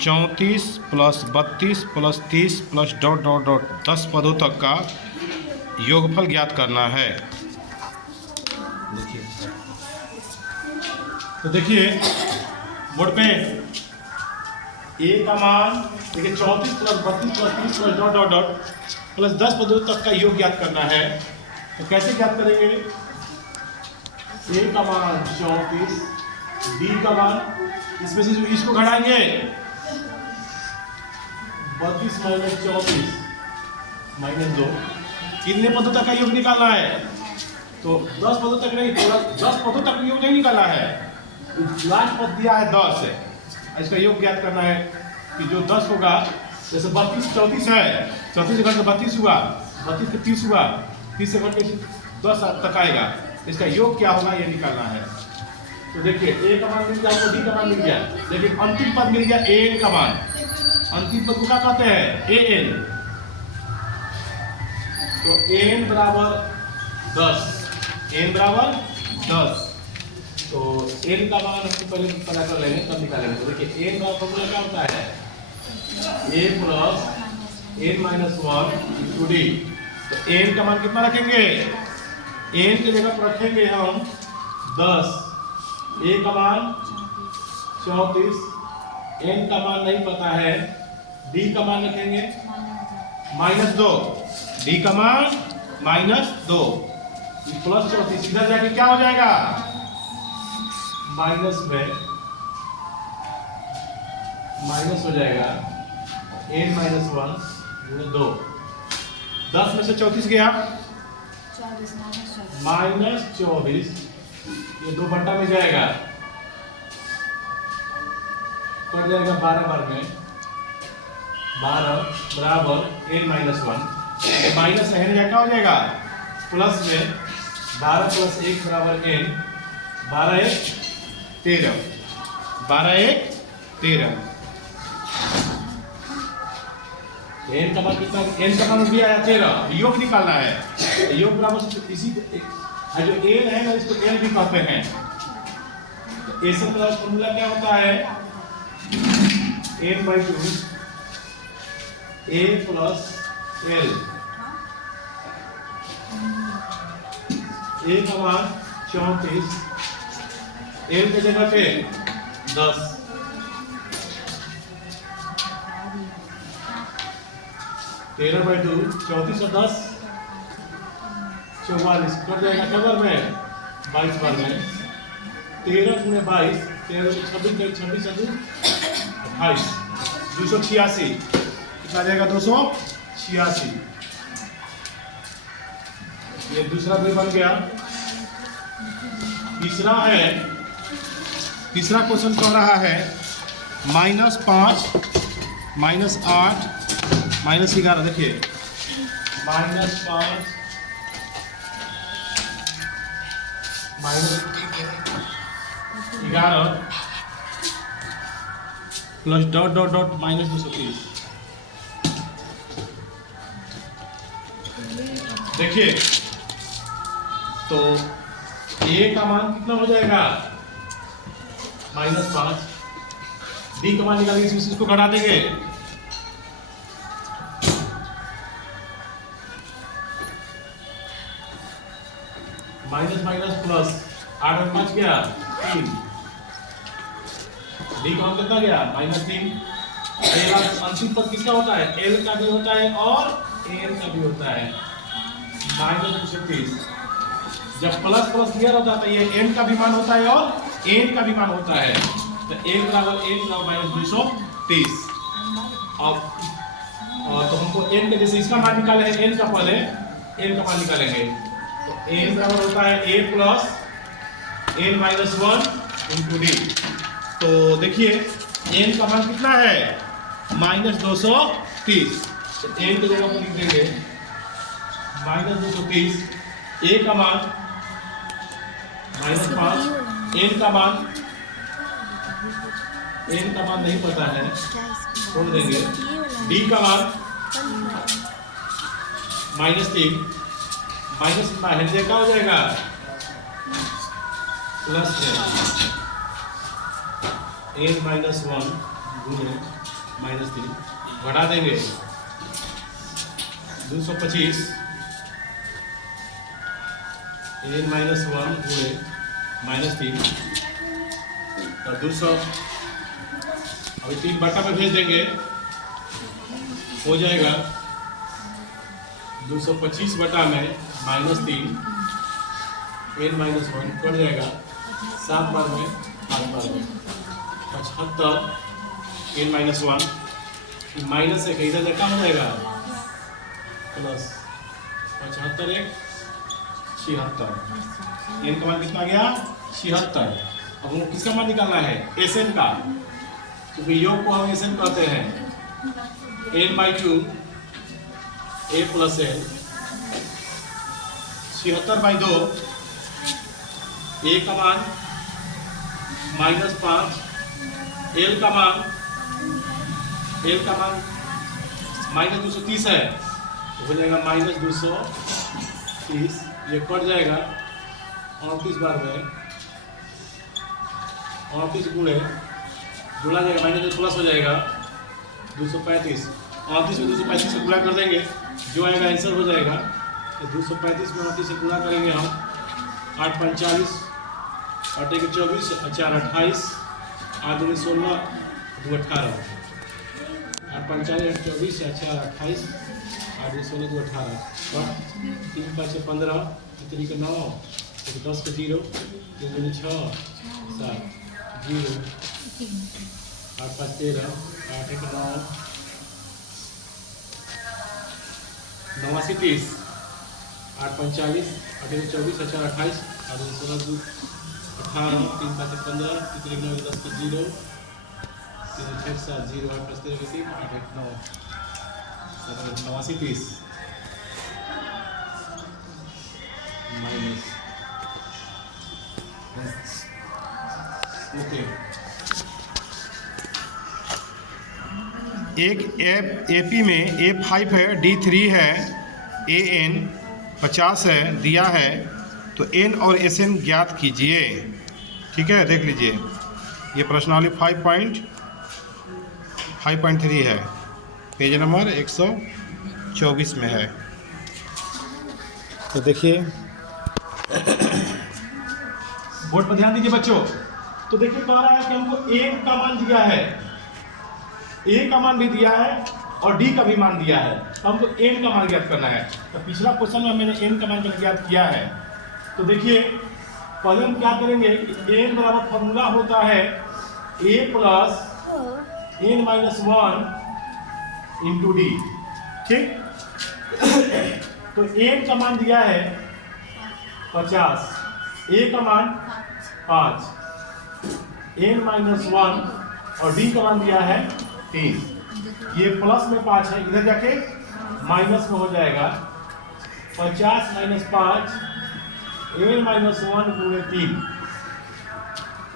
34 plus 32 plus 30 plus dot dot dot 10 पदों तक का योगफल ज्ञात करना है। देखिए बोर्ड पे ए का मान देखिए 34 plus 32 plus 30 plus dot dot dot plus 10 पदों तक का योग ज्ञात करना है। तो कैसे ज्ञात करेंगे? ए का मान 34, डी का मान इसमें से इसको घटाएंगे 32 माइनस 34 माइनस 2, कितने पदों तक का योग निकालना है? तो 10 पदों तक नहीं, थोड़ा 10 पदों तक योग नहीं निकालना है। लास्ट पद दिया है 10 है, इसका योग ज्ञात करना है कि जो 10 होगा, जैसे 32 34 है, 34 से घट 32 हुआ, 32 से 30 हुआ, 30 से घट 10 तक आएगा, इसका योग क्या होगा ये निकालना है। तो देखिए ए का मान मिल गया, आपको डी का मान मिल गया, लेकिन अंतिम पद मिल गया ए एन का मान। अंतिम पद को क्या कहते हैं? A N. तो एन बराबर 10, एन बराबर 10। तो एन का मान हमको पहले पता कर लेंगे तब निकालेंगे। तो देखिए एन का फॉर्मूला क्या होता है? A plus N minus 1 into D. तो एन का मान कितना रखेंगे? एन की जगह पर रखेंगे हम 10, ए का मान 34, एन का मान नहीं पता है, डी का मान रखेंगे -2, डी का मान -2 प्लस 34, सीधा जाके क्या हो जाएगा? माइनस में माइनस हो जाएगा n माइनस 1 गुणे 2, 10 में से 34 गया -24, ये 2 बट्टा में जाएगा, कट जाएगा 12 बार में, 12 बराबर n माइनस 1, माइनस रहने जाए क्या हो जाएगा? प्लस में 12 प्लस 1 बराबर n, 12 1 13, 12 1 13। n का मान कितना? n का मान भी आया 13, योग निकालना है। योग बराबर इसी जो n है ना, इसको n भी कहते हैं। तो ऐसे का फॉर्मूला क्या होता है? n/2 a plus l। a का मान 34, l के जगह पे 10, 13/2, 34 और 10 44, कट जाएगा कबर में 22 बार में, 13 गुणे 22, 13 26 26 28, 286, कितना जाएगा? 286। ये दूसरा भी बन गया। तीसरा है, तीसरा क्वेश्चन कह रहा है -5 -8 -11। देखिए -5 -11 प्लस डॉट डॉट डॉट -230। देखिए तो ए का मान कितना हो जाएगा? -5, डी का मान निकालेंगे, इसको घटा देंगे, माइनस माइनस प्लस, 8 और 5 गया 3, डी का मान कितना गया? -3। अंतिम पद किसका होता है? एल का भी होता है और एन का भी होता है, -230। जब प्लस प्लस क्लियर होता है तो ये n का भी मान होता है और n का भी मान होता है। तो n बराबर -230। अब तो हमको n के जैसे इसका मान निकाले हैं, n का पहले n का मान निकालेंगे। तो n बराबर होता है a plus n minus 1 into D. तो देखिए n का मान कितना है? -230। तो n की जगह पर लिख देंगे -230, a का मान -5, n का मान नहीं पता है, छोड़ देंगे, d का मान -3, माइनस हेंजे क्या हो जाएगा? प्लस n -1 गुणे -3 घटा देंगे 225 n -1 गुणे -3 और 200 अभी 3 बटा में भेज देंगे, हो जाएगा 225 बटा में -3 n -1 कट जाएगा 7 बार में 8 बार में 75 n -1 माइनस एक इधर देखा हो जाएगा प्लस 75 एक 76 n का मान कितना गया 76। अब वो किसका मान निकालना है Sn का, क्योंकि योग को हम Sn कहते हैं n/2 a plus n 76/2 a का मान -5 l का मान -230 है, तो हो जाएगा -230, ये कट जाएगा 38 बार में 38 गुणे जुड़ा जाएगा माइनस प्लस हो जाएगा 235, 38 में 235 से गुणा कर देंगे, जो आएगा आंसर हो जाएगा। तो 235 में 38 से गुणा करेंगे हम 8 × 5 = 40, 8 × 24, 4 × 28, 8 × 16, 2 × 18, 8 × 5 = 24, 4 × 28, 8 × 16, 2 × 18, 3 × 5 = 15, 3 × 9, 10 × 0, 2 × 6, 7, 0, 8 × 5 = 13, 8 × 9, 9 × 30, 8 × 40, 8 × 24, 4 × 28, 8 × 16, 2 × 18, 3 × 5 = 15, 3 × 9 = 10 × 0, 3 × 6 = 7, 0, 8 + 13 = 3, 8 × 9 = 9 × 30 माइनस ओके। एक एपी में A5 है, D3 है, AN 50 है दिया है, तो N और SN ज्ञात कीजिए। ठीक है, देख लीजिए, ये प्रश्नावली 5.3 है, पेज नंबर 124 में है। तो देखिए, बोर्ड पर ध्यान दीजिए बच्चों। तो देखिए कह रहा है कि हमको A का मान दिया है, A का मान भी दिया है और D का भी मान दिया है, तो हमको N का मान ज्ञात करना है। तो पिछला क्वेश्चन में मैंने N का मान ज्ञात किया है। तो देखिए पहले हम क्या करेंगे, N बराबर फॉर्मूला होता है A plus n - 1 into D। ठीक, तो N का मान दिया है 50, A का मान 5, n - 1 और D का मान दिया है 3। ये प्लस में 5 है, इधर जाके माइनस में हो जाएगा 50 - 5 n - 1 गुणे 3।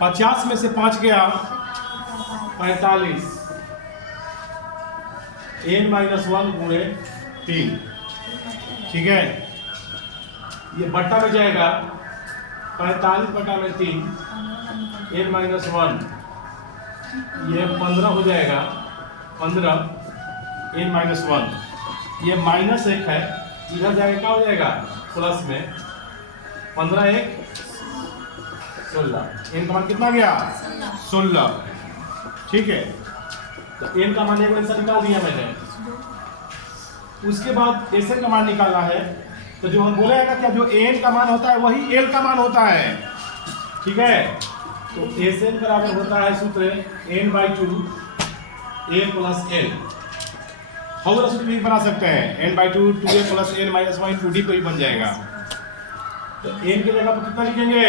50 में से 5 गया 45, n - 1 गुणे 3। ठीक है, ये बट्टा में जाएगा 45 बटा में 3 n - 1, ये 15 हो जाएगा, 15 n - 1, ये -1 है, इधर जाएगा क्या हो जाएगा प्लस में 15 1 16, n का मान कितना गया 16। ठीक है, तो n का मान एक आंसर निकाल दिया मैंने। उसके बाद SN का मान निकालना है, तो जो हम बोले ना क्या, जो n का मान होता है वही l का मान होता है। ठीक है, तो SN बराबर होता है सूत्र n/2 a प्लस l। हम सूत्र भी बना सकते हैं, n/2 2a plus n - 1 2d पे भी बन जाएगा। तो n की जगह पर कितना लिखेंगे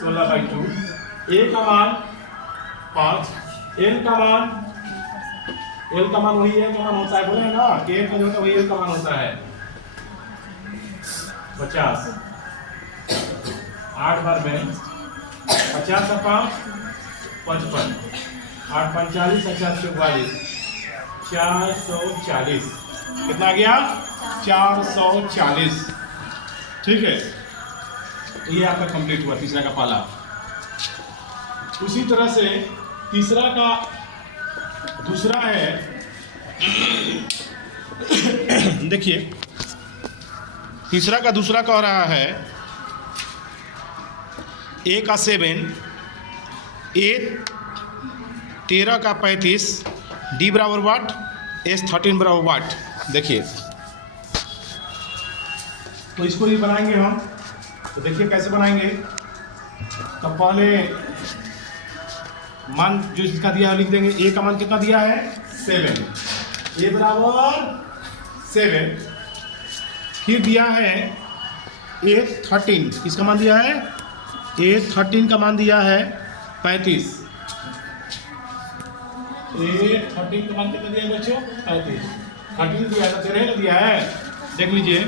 16/2, a का मान 5, l का मान वही l का मान होता है, बोले ना कि l का जो होता है वही l का मान होता है 50। 8 बार में 50 × 5 55, 8 × 5 = 40, 50 × 44 440, कितना गया 440। ठीक है, तो ये आपका कंप्लीट हुआ तीसरा का पाला। उसी तरह से तीसरा का दूसरा है देखिए, तीसरा का दूसरा कह रहा है ए का 7, ए 13 का 35, डी बराबर वाट, एस 13 बराबर वाट। देखिए तो इसको ये बनाएंगे हम, तो देखिए कैसे बनाएंगे। तो पहले मान जो इसका दिया है लिख देंगे। ए का मान कितना दिया है 7, ए बराबर 7। फिर दिया है ए 13, किसका मान दिया है ए 13 का मान दिया है 35। ए 13 का मान कितना दिया है बच्चों 35। 13 दिया है तो 13 दिया है, देख लीजिए।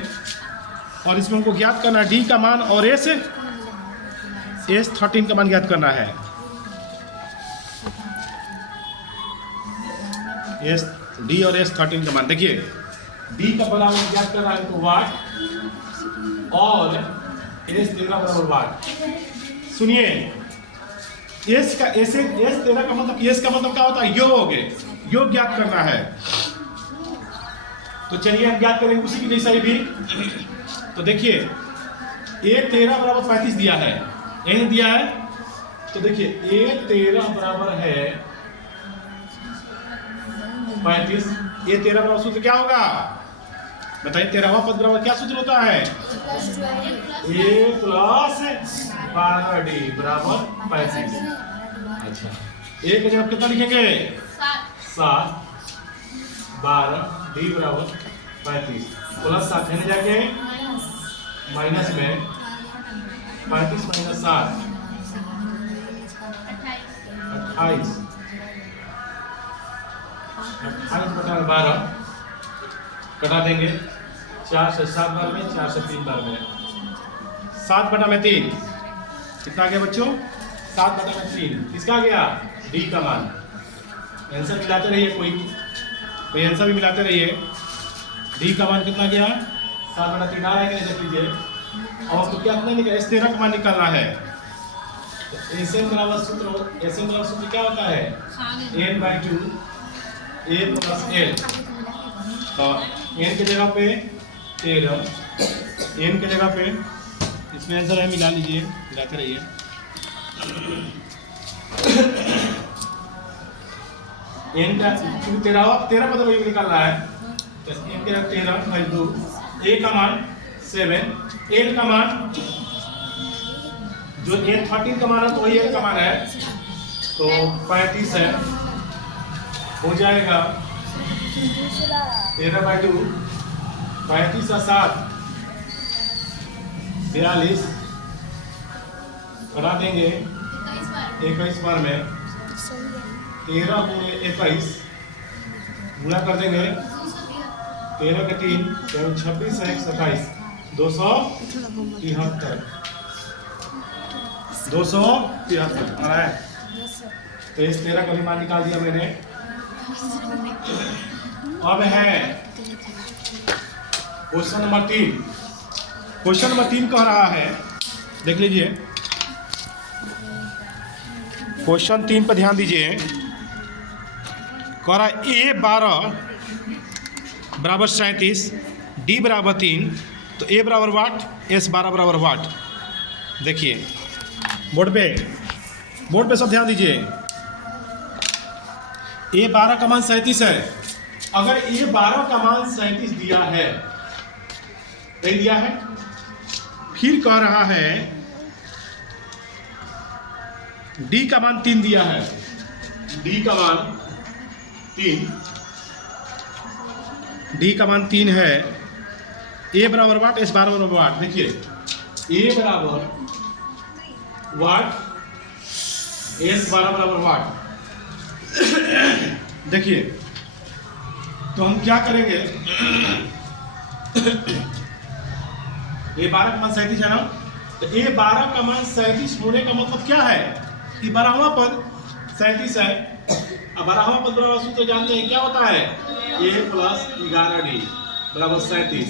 और इसमें हमको ज्ञात करना है डी का मान और एस 13 का मान ज्ञात करना है। एस डी और एस 13 का मान देखिए, डी का बराबर ज्ञात करना है तो वाट और एस 13 बराबर वाट। सुनिए एस 13 का मतलब, एस का मतलब क्या होता है योग, योग ज्ञात करना है। तो चलिए हम ज्ञात करेंगे उसी की जैसा ही भी। तो देखिए ए 13 बराबर 35 दिया है, एन दिया है। तो देखिए ए 13 बराबर है 35, ए 13 बराबर सूत्र क्या होगा बताइए। 13वां पद बराबर क्या सूत्र होता है ए प्लस 12d बराबर 35। अच्छा ए की जगह कितना लिखेंगे 7, 12 डी बराबर 35 प्लस 7 है जाके माइनस में 35 माइनस 7 28 बटा 12 कटा देंगे। 4 से 7 बार में, 4 से 3 बार में, 7 बटा में 3 कितना गया बच्चों 7 बटा में 3 किसका गया डी का मान। आंसर मिलाते रहिए, कोई आंसर भी मिलाते रहिए। डी का मान कितना गया 7 बटा 3 आ रहा है कि नहीं देख लीजिए। और तो क्या नहीं निकला, एस 13 का मान निकालना है। तो एसएन बराबर सूत्र क्या होता है n/2 a प्लस l। तो n की जगह पे 13, n की जगह पे इसमें आंसर है, मिला लीजिए, मिलाते रहिए। n का 13 पद वही निकालना है। तो n के 13/2, a का मान 7, l का मान जो a 13 का मान है तो वही l का मान है, तो 35 है, हो जाएगा 13/2, 35 और 7 42 करा देंगे 21 बार में। 13 गुणे 21 गुणा कर देंगे 13 के 3 26 है 27 273 आ रहा है। तो इस 13 का भी मान निकाल दिया मैंने। अब है क्वेश्चन नंबर 3। क्वेश्चन नंबर 3 कह रहा है, देख लीजिए क्वेश्चन 3 पर ध्यान दीजिए। कह रहा है ए 12 बराबर 37, डी बराबर 3, तो ए बराबर वाट, एस 12 बराबर वाट। देखिए बोर्ड पे सब ध्यान दीजिए। ए 12 का मान 37 है। अगर ए 12 का मान 37 दिया है, नहीं दिया है, फिर कह रहा है डी का मान 3 दिया है, डी का मान 3, डी का मान 3 है। ए बराबर वाट, एस 12 बराबर वाट। देखिए ए बराबर वाट, एस 12 बराबर वाट। देखिए तो हम क्या करेंगे, ए 12 का मान 37 है ना, तो ए 12 का मान 37 होने का मतलब क्या है कि 12वां पद 37 है। अब 12वां पद बराबर सूत्र जानते हैं क्या होता है ए प्लस 11d बराबर 37,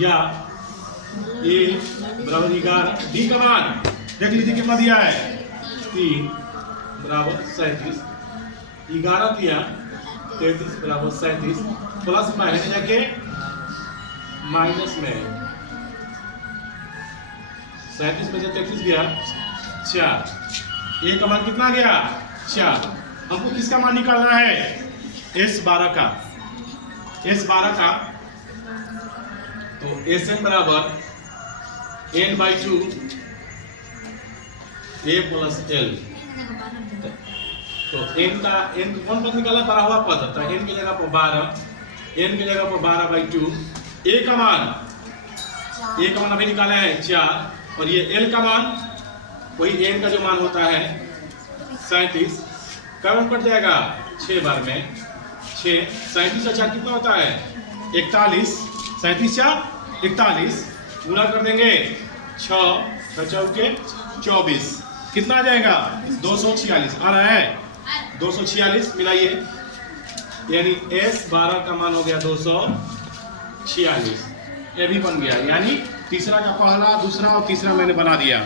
या ए बराबर 11 डी का मान देख लीजिए कितना दिया है 3 बराबर 37। 11 दिया 33 बराबर 37 प्लस में है जाके माइनस में 37 में से 33 गया 4 ए का मान कितना गया 4। हमको किसका मान निकालना है S12 का तो Sn बराबर n/2 a प्लस l। तो n कौन पद निकाला बढ़ा हुआ पद तो n की जगह पर 12/2 a का मान अभी निकाला है 4 और ये l का मान वही n का जो मान होता है 37 कब कट जाएगा 6 बार में 6 37 और 4 कितना होता है 41 37 4 41 पूरा कर देंगे 6 के 24 कितना आ जाएगा 246 आ रहा है 246 मिलाइए यानी S12 का मान हो गया 246 ये भी बन गया यानी तीसरा का पहला दूसरा और तीसरा मैंने बना दिया।